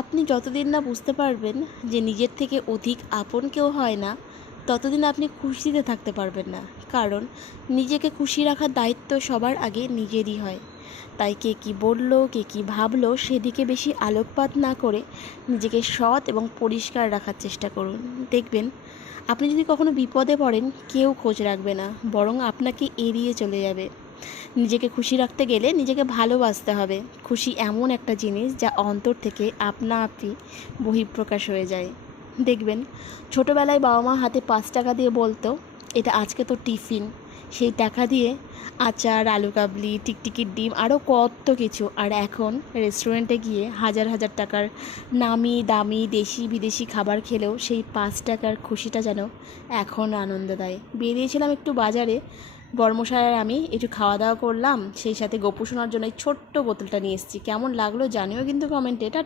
আপনি যতদিন না বুঝতে পারবেন যে নিজের থেকে অধিক আপন কেউ হয় না, ততদিন আপনি খুশিতে থাকতে পারবেন না। কারণ নিজেকে খুশি রাখার দায়িত্ব সবার আগে নিজেরই হয়। তাই কে কী বলল, কে কী ভাবলো সেদিকে বেশি আলোকপাত না করে নিজেকে সৎ এবং পরিষ্কার রাখার চেষ্টা করুন। দেখবেন আপনি যদি কখনো বিপদে পড়েন, কেউ খোঁজ রাখবে না, বরং আপনাকে এড়িয়ে চলে যাবে। নিজেকে খুশি রাখতে গেলে নিজেকে ভালোবাসতে হবে। খুশি এমন একটা জিনিস যা অন্তর থেকে আপনা আপনি বহিঃপ্রকাশ হয়ে যায়। দেখবেন ছোটোবেলায় বাবা মা হাতে 5 টাকা দিয়ে বলতো, এটা আজকে তো টিফিন। সেই টাকা দিয়ে আচার, আলু কাবলি, টিকটিকির ডিম আরও কত কিছু। আর এখন রেস্টুরেন্টে গিয়ে হাজার হাজার টাকার নামি দামি দেশি বিদেশি খাবার খেলেও সেই 5 টাকার খুশিটা যেন এখন আনন্দ দেয়। বেরিয়েছিলাম একটু বাজারে, বর্মশাই আর আমি একটু খাওয়া দাওয়া করলাম, সেই সাথে গোপু সোনার জন্য এই ছোট্ট বোতলটা নিয়ে এসেছি। কেমন লাগলো জানিও কিন্তু কমেন্টে।